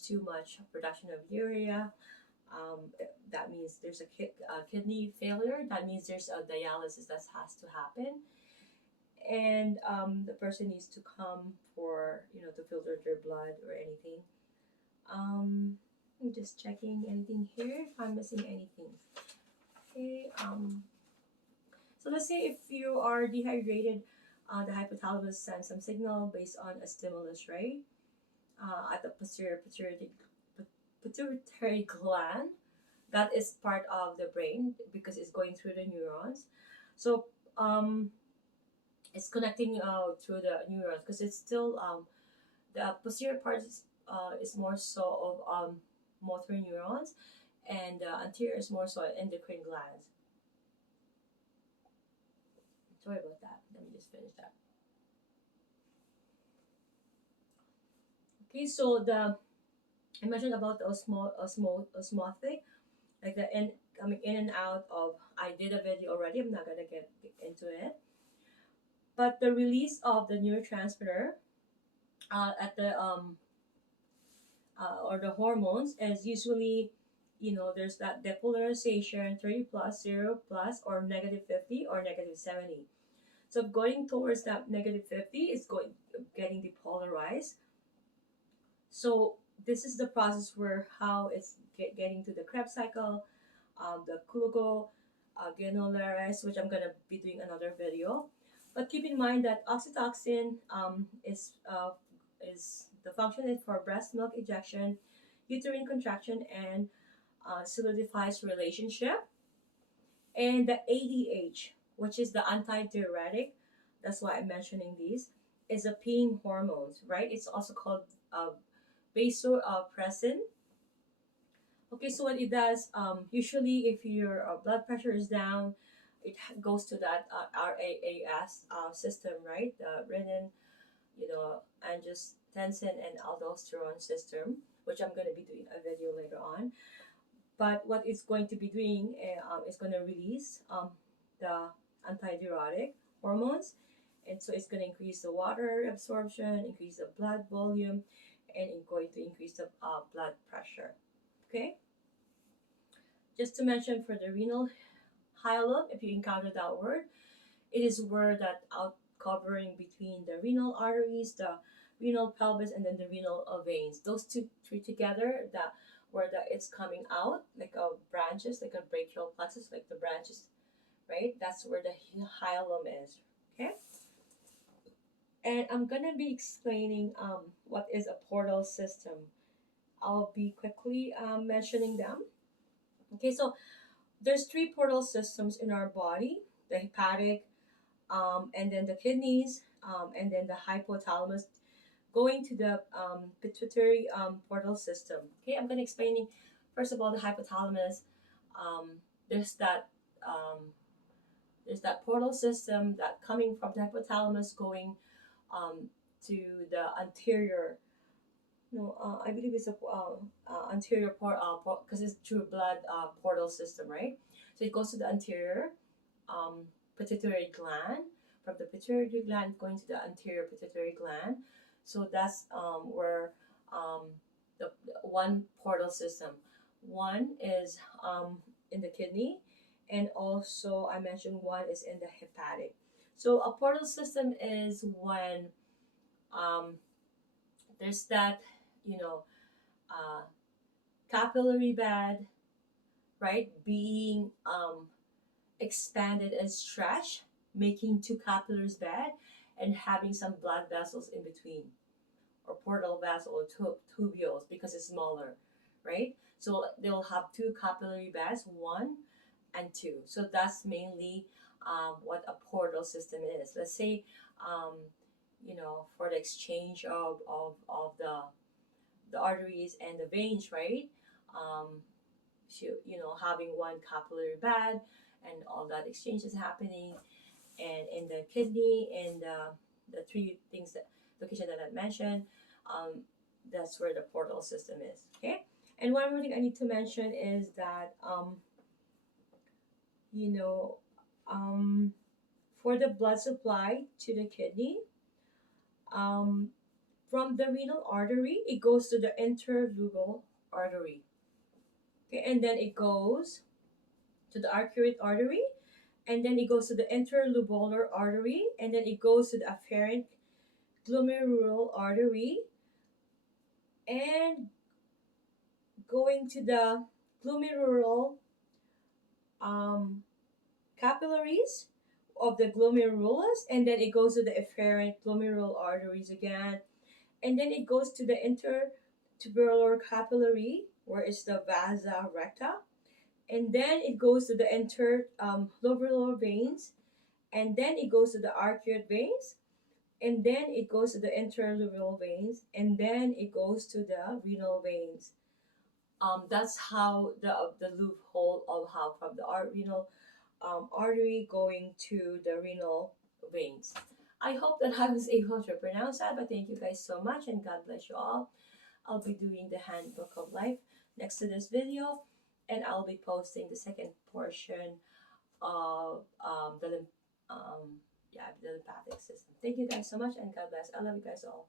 too much production of urea, that means there's a kidney failure. That means there's a dialysis that has to happen, and the person needs to come for to filter their blood or anything. I'm just checking anything here if I'm missing anything. Okay. So let's say if you are dehydrated, the hypothalamus sends some signal based on a stimulus, right? At the pituitary gland that is part of the brain because it's going through the neurons. So it's connecting through the neurons because it's still the posterior part is more so of motor neurons, and the anterior is more so endocrine glands. Sorry about that. Let me just finish that. Okay, so I mentioned about the osmotic, like the coming in and out of. I did a video already. I'm not gonna get into it. But the release of the neurotransmitter at the or the hormones is usually, there's that depolarization 30 plus, 0 plus, or negative 50 or negative 70. So going towards that negative 50 is getting depolarized. So this is the process where how it's getting to the Krebs cycle, the glucogenolares, which I'm gonna be doing another video. But keep in mind that oxytocin is the function is for breast milk ejection, uterine contraction, and solidifies relationship. And the ADH, which is the antidiuretic, that's why I'm mentioning these, is a peeing hormones, right? It's also called vasopressin. Okay, so what it does, usually if your blood pressure is down, it goes to that RAAS system, right? The renin, angiotensin and aldosterone system, which I'm going to be doing a video later on. But what it's going to be doing is going to release the antidiuretic hormones, and so it's going to increase the water absorption, increase the blood volume, and it's going to increase the blood pressure. Okay. Just to mention for the renal hilum, if you encounter that word, it is where that out covering between the renal arteries, the renal pelvis, and then the renal veins. Those three together, that where that it's coming out like a branches, like a brachial plexus, like the branches, right? That's where the hilum is. Okay. And I'm gonna be explaining what is a portal system. I'll be quickly mentioning them. Okay, so there's three portal systems in our body: the hepatic, and then the kidneys, and then the hypothalamus, going to the pituitary portal system. Okay, I'm gonna explaining first of all the hypothalamus. Um, there's that there's that portal system that coming from the hypothalamus going to the anterior. No, I believe it's a anterior port because it's through blood portal system, right? So it goes to the anterior pituitary gland. From the pituitary gland going to the anterior pituitary gland. So that's where the one portal system. One is in the kidney, and also I mentioned one is in the hepatic. So a portal system is when um, there's that, you know, uh, capillary bed, right, being expanded and stretched, making two capillaries bed, and having some blood vessels in between, or portal vessel or tubules because it's smaller, right? So they'll have two capillary beds, one and two. So that's mainly what a portal system is. Let's say, um, for the exchange of the arteries and the veins, right? Um, so, having one capillary bed and all that exchange is happening, and in the kidney and the three things that location that I mentioned, um, that's where the portal system is. Okay, and one more thing I need to mention is that you know for the blood supply to the kidney, um, From the renal artery, it goes to the interlural artery. Okay, and then it goes to the arcuate artery, and then it goes to the interlobular artery, and then it goes to the afferent glomerular artery, and going to the glomerular um, capillaries of the glomerulus, and then it goes to the efferent glomerular arteries again, and then it goes to the intertubular capillary, where is the vasa recta, and then it goes to the interlobular veins, and then it goes to the arcuate veins, and then it goes to the interlural veins, and then it goes to the renal veins. That's how the loophole of how from the renal artery going to the renal veins. I hope that I was able to pronounce that, but thank you guys so much and God bless you all. I'll be doing the handbook of life next to this video, and I'll be posting the second portion of the lymphatic system. Thank you guys so much and God bless. I love you guys all.